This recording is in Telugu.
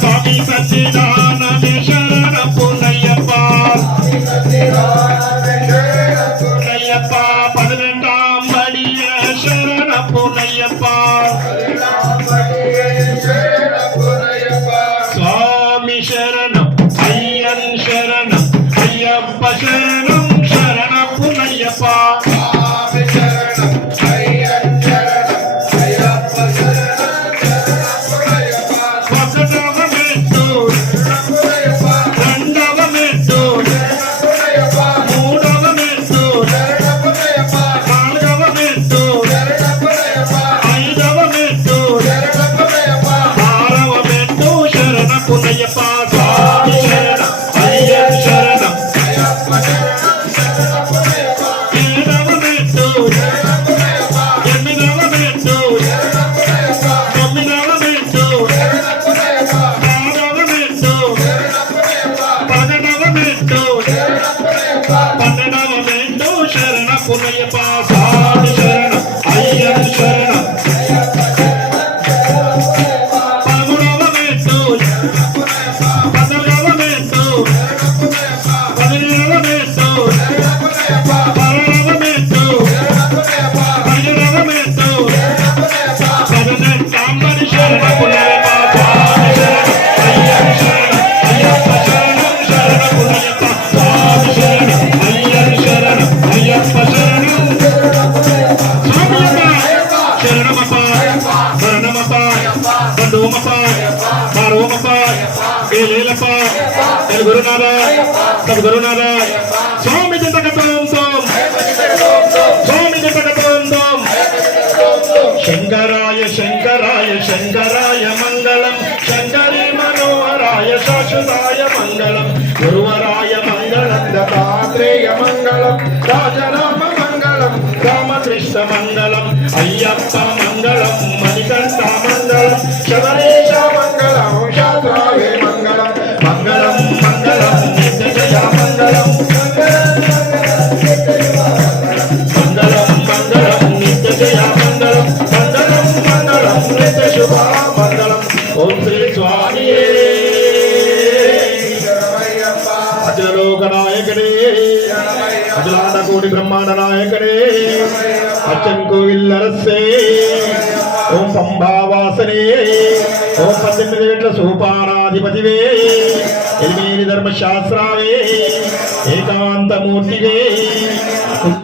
స్వామి సచ్చిదానంద శరణ పునయ్యప్ప పునయ్యప్ప 18ஆம் படிய శరణ పునయ్యప్ప స్వామి శరణం అయ్యన్ శరణం అయ్యప్ప శరణం శరణ పునయ్యప్ప పునయ్యప్ప స్వామి శరణం అయ్యన్ శరణం ఏడవ మెట్టు ఎనిమిదవ మెట్టు తొమ్మిదవ మెట్టు ఆరవ మెట్టు 11వ మెట్టు 12వ మెట్టు శరణ పునయ్యప్ప స్వామి శరణం అయ్యన్ శరణం గురునాథ సద్గురునాథ స్వామి చింతకతోం స్వామి చింతకతోం శంకరాయ శంకరాయ శంకరాయ మంగళం శంకరీ మనోహరాయ శాశ్వతాయ మంగళం గురువరాయ మంగళం దత్తాత్రేయ మంగళం రాజరామ మంగళం రామకృష్ణ మంగళం అయ్యప్ప మంగళం మణికంఠ మంగళం శబరీశ మంగళం శాస్త్రాయ మంగళం మంగళం మంగళం నిత్య మంగళం మంగళం మంగళం నిత్య మంగళం మంగళం మంగళం నిత్య శుభ మంగళం ఓం శ్రీ స్వామి అఖిలలోక నాయకనే అఖిలాండ కోటి బ్రహ్మాండ నాయకనే అచ్చన్ కోవిల్లరసే ఓం పంబావాసనే ఓం 18 గంటల సోపానాధిపతివే ఎనిమిది ధర్మశాస్త్రావే ఏకాంతమూర్తివే